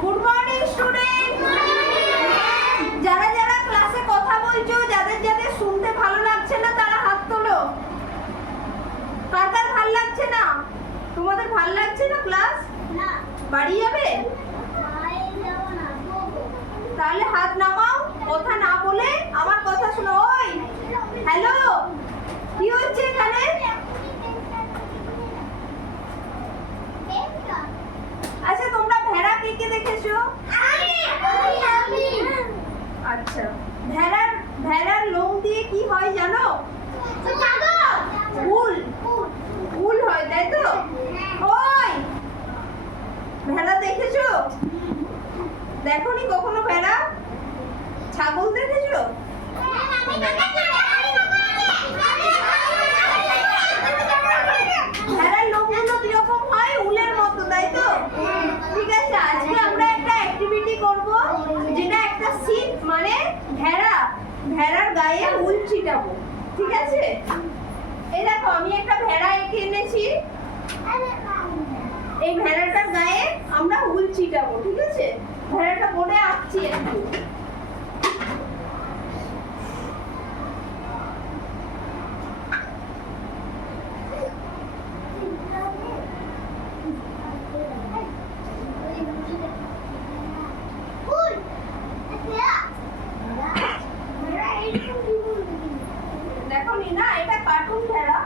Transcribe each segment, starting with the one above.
Good morning student. যারা যারা ক্লাসে কথা বলছো, যাদের যাদের শুনতে ভালো লাগছে না তারা হাত তোলো। কার কার ভালো লাগছে না? তোমাদের ভালো লাগছে না ক্লাস? না। বাড়ি যাবে? তাহলে হাত নামাও, কথা না বলে আমার কথা শোনো। ওই হ্যালো, কি হচ্ছে এখানে? আচ্ছা, তোমরা ভেড়া কে কে দেখেছো? আচ্ছা, ভেড়ার লোম দিয়ে কি হয় জানো? উল। উল হয়, তাই তো? ওই ভেড়া দেখেছো? দেখোনি কখনো ভেড়া? ছাগল দেখেছো? ভেড়ার লোমগুলো কিরকম হয়? উলের মতো, তাই তো? ঠিক আছে, আজকে আমরা একটা অ্যাক্টিভিটি করব, যেটা একটা সিপ মানে ভেড়ার গায়ে উল ছিটাবো। ঠিক আছে? এই দেখো, আমি একটা ভেড়া এঁকে এনেছি। এই ভেড়াটার গায়ে আমরা উল ছিটাবো। ঠিক আছে? ভেড়াটা বনে আঁকছি একটু। দেখো নিনা, এটা কার্টুন ভেড়া,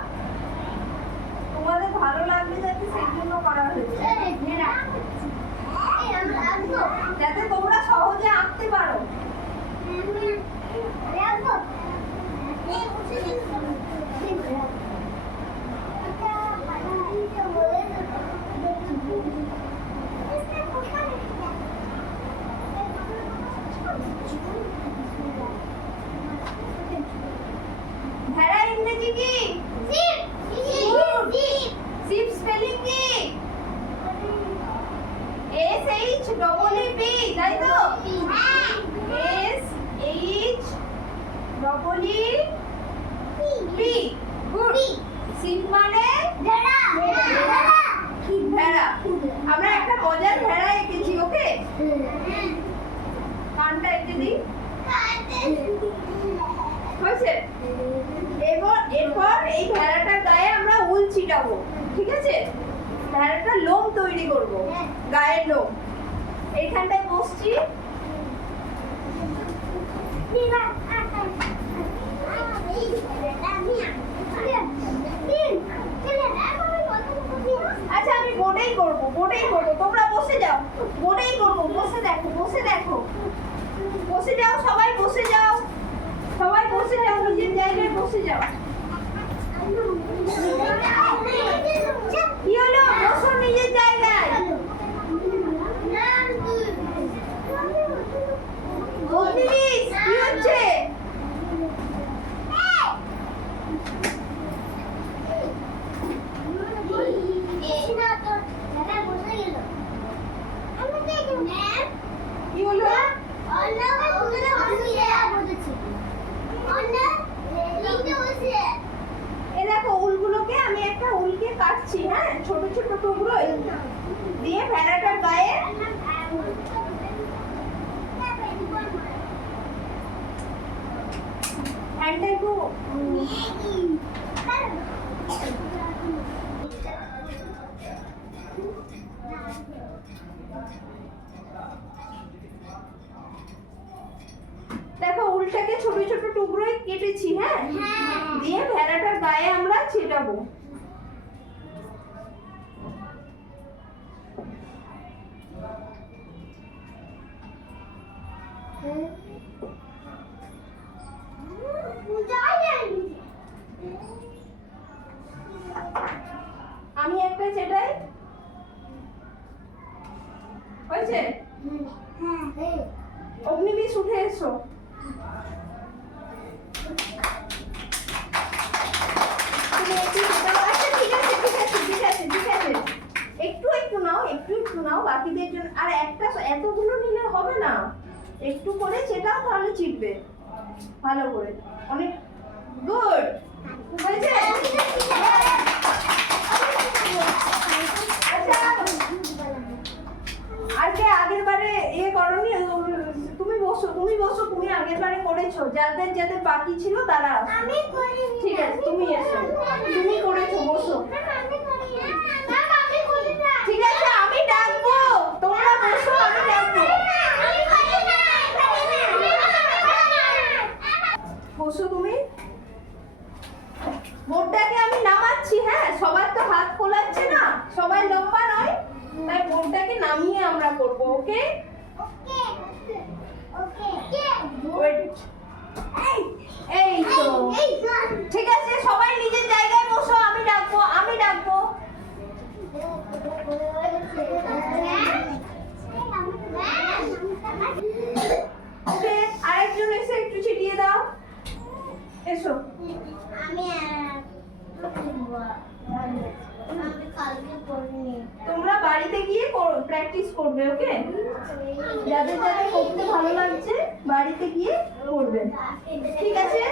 তোমাদের ভালো লাগবে যাতে সেই জন্য করা হয়েছে, যাতে তোমরা সহজে আঁকতে পারো। ভেড়া ইংরেজি কি? সিপ স্পেলিং কি? SHEEP, তাই তো? SHEEP, good. সিপ মানে ভেড়া। আমরা একটা মজার ভেড়া এঁকেছি, ওকে? কানটা এঁকে দিই, হয়েছে? এরপর এই ভেড়াটার গায়ে আমরা উল ছিটাবো। ঠিক আছে? ভেড়াটার লোম তৈরি করব, গায়ের লোম। এইখানটায় বসছি। আচ্ছা, আমি বোর্ডেই করবো, তোমরা বসে যাও। বোর্ডেই করবো, বসে দেখো, বসে যাও, সবাই বসে যাও, নিজের জায়গায় বসে যাও। কি হলো? বসো নিজের জায়গায়। কি হচ্ছে? কি হলো? এই দেখো, উলগুলোকে আমি একটা উলকে কাটছি, হ্যাঁ, ছোট ছোট টুকরো দিয়ে ভেড়াটার গায়ে হ্যান্ডটা একটু দেখো, উলটাকে ছোট ছোট টুকরোয় কেটেছি, হ্যাঁ, দিয়ে ভেড়াটার গায়ে আমরা ছিটাবো। আমি একটা চেটাই, হয়েছে? অগ্নিবীজ উঠে এসো। একটু নাও বাকিদের জন্য। আর একটা এতগুলো নিলে হবে না, একটু করে চেটাও, তাহলে চিটবে ভালো করে। অনেক গুড হয়েছে। আচ্ছা, আর কে আগের বারে করনি, তুমি বসো তুমি আগের বারে করেছো, যাদের যাদের বাকি ছিল তারা। আমি করিনি। ঠিক আছে তুমি এসো, তুমি করেছো, বসো। ঠিক আছে আমি ডাকবো, তোমরা বসো, আমি ডাকবো। বসো তুমি। বোর্ডটাকে আমি নামাচ্ছি, হ্যাঁ সবার তো হাত খোলাচ্ছে না, সবাই লম্বা নয়, তাই বোর্ডটাকে নামিয়ে আমরা করব। ওকে ওয়েট, এই তো ঠিক আছে, সবাই নিজের জায়গায় বসো, আমি ডাকবো। ওকে, আরেকজন এসে একটু ছিটিয়ে দাও, এসো। তোমরা বাড়িতে গিয়ে প্র্যাকটিস করবে, ওকে? যাদের যাদের করতে ভালো লাগছে বাড়িতে গিয়ে করবে, ঠিক আছে?